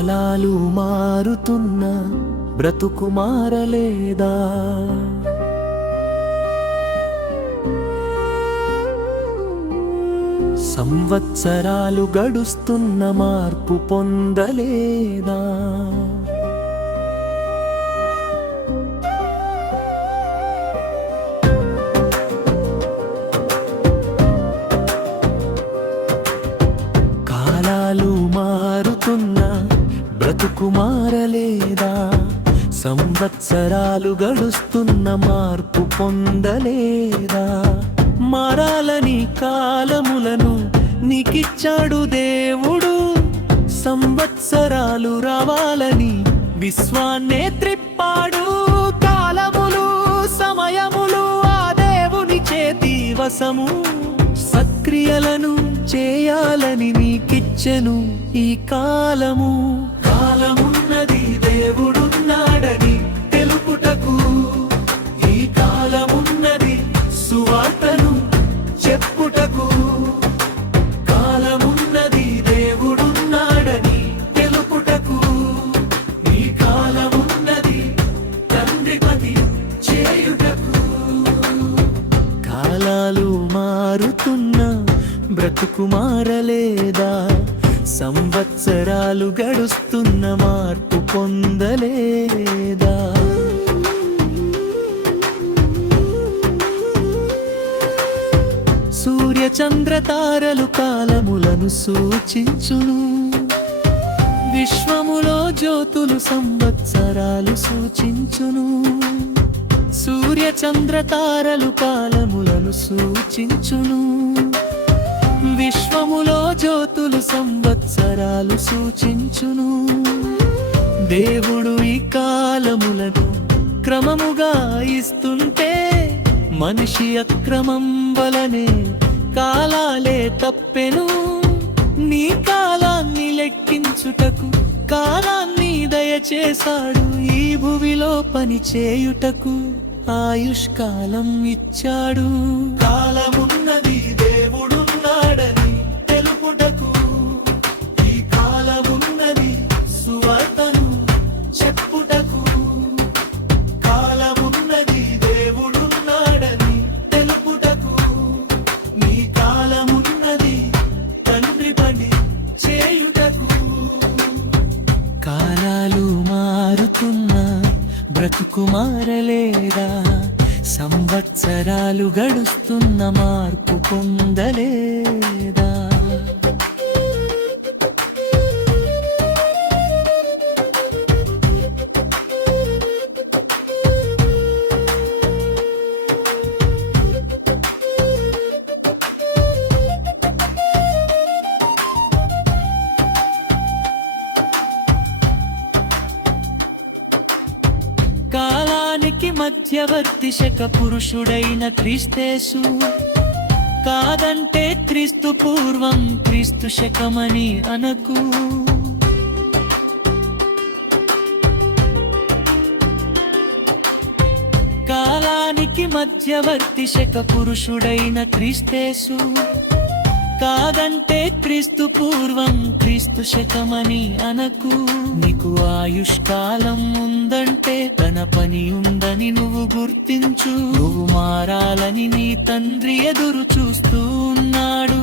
కాలాలు మారుతున్న బ్రతుకు మారలేదా? సంవత్సరాలు గడుస్తున్న మార్పు పొందలేదా? కాలాలు మారుతున్న బ్రతుకు మారలేదా? సంవత్సరాలు గడుస్తున్న మార్పు పొందలేదా? మారాలని కాలములను నీకిచ్చాడు దేవుడు, సంవత్సరాలు రావాలని విశ్వాన్నే త్రిప్పాడు. కాలములు సమయములు ఆ దేవుని చేతి వశము, సత్క్రియలను చేయాలని నీకిచ్చెను ఈ కాలము. కాలమున్నది దేవుడున్నాడని తెలుపుటకు, ఈ కాలమున్నది సువార్తను చెప్పుటకు. కాలమున్నది దేవుడున్నాడని తెలుపుటకు, ఈ కాలమున్నది తండ్రి పని చేయుటకు. కాలాలు మారుతున్నా బ్రతుకు మారలేదా? సంవత్సరాలు గడుస్తున్న మార్పు పొందలేదా? సూర్య చంద్ర తారలు కాలములను సూచించును, విశ్వములో జ్యోతులు సంవత్సరాలు సూచించును. సూర్య చంద్ర తారలు కాలములను సూచించును, విశ్వములో జ్యోతులు సంవత్సరాలు సూచించును. దేవుడు ఈ కాలములను క్రమముగా ఇస్తుంటే, మనిషి అక్రమం వలనే కాలాలే తప్పెను. నీ కాలాన్ని లెక్కించుటకు కాలాన్ని దయచేశాడు, ఈ భూమిలో పని చేయుటకు ఆయుష్కాలం ఇచ్చాడు. కాలమున్నది దేవుడున్నాడని తెలుపుటకు, ఈ కాలమున్నది సువార్తను చెప్పుటకు. కాలమున్నది దేవుడున్నాడని తెలుపుటకు, నీ కాలమున్నది తండ్రి పని చేయుటకు. కాలాలు మారుతున్నా బ్రతుకు మారలేదా? సంవత్సరాలు గడుస్తున్న మార్పు పొందలేదా? కాలానికి మధ్యవర్తి శక పురుషుడైన క్రీస్తేసు, కాదంటే క్రీస్తు పూర్వం క్రీస్తు శకమని అనకు. కాలానికి మధ్యవర్తి శక పురుషుడైన క్రీస్తేసు, కాదంటే క్రీస్తు పూర్వం క్రీస్తు శకమని అనకు. నీకు ఆయుష్కాలం ఉందంటే తన పని ఉందని నువ్వు గుర్తించు. నువ్వు మారాలని నీ తండ్రి ఎదురు చూస్తూ ఉన్నాడు,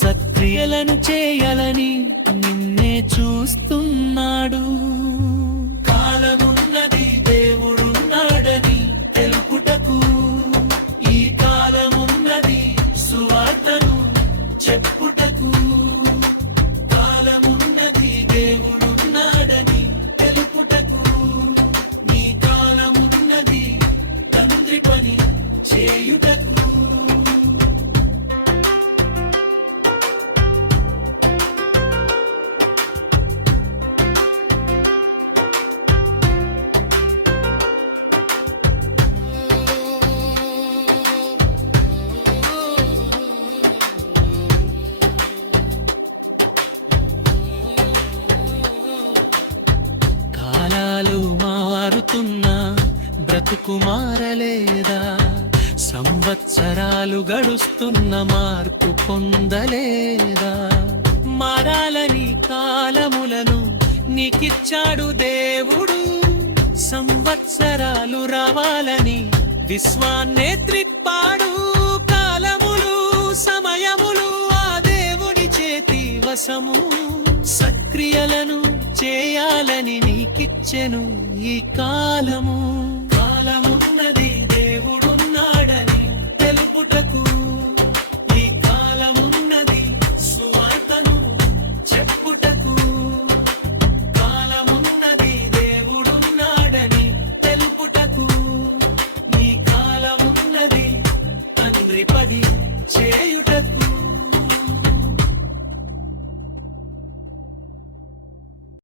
సత్క్రియలను చేయాలని నిన్నే చూస్తున్నాడు. కాలమున్నది దేవుడున్నాడని తెలుపుటకు, ఈ కాలమున్నది సువార్తను చెప్పుటకు. కాలమున్నది దేవుడున్నాడని తెలుపుటకు, నీ కాలమున్నది తండ్రి పని చేయుటకు. బ్రతుకు మారలేదా? సంవత్సరాలు గడుస్తున్న మార్పు పొందలేదా? మారాలని కాలములను నీకిచ్చాడు దేవుడు సంవత్సరాలు రావాలని విశ్వాన్నే త్రిప్పాడు కాలములు సమయములు ఆ దేవుని చేతి వశము సక్రియలను చేయాలని నీకిచ్చెను ఈ కాలము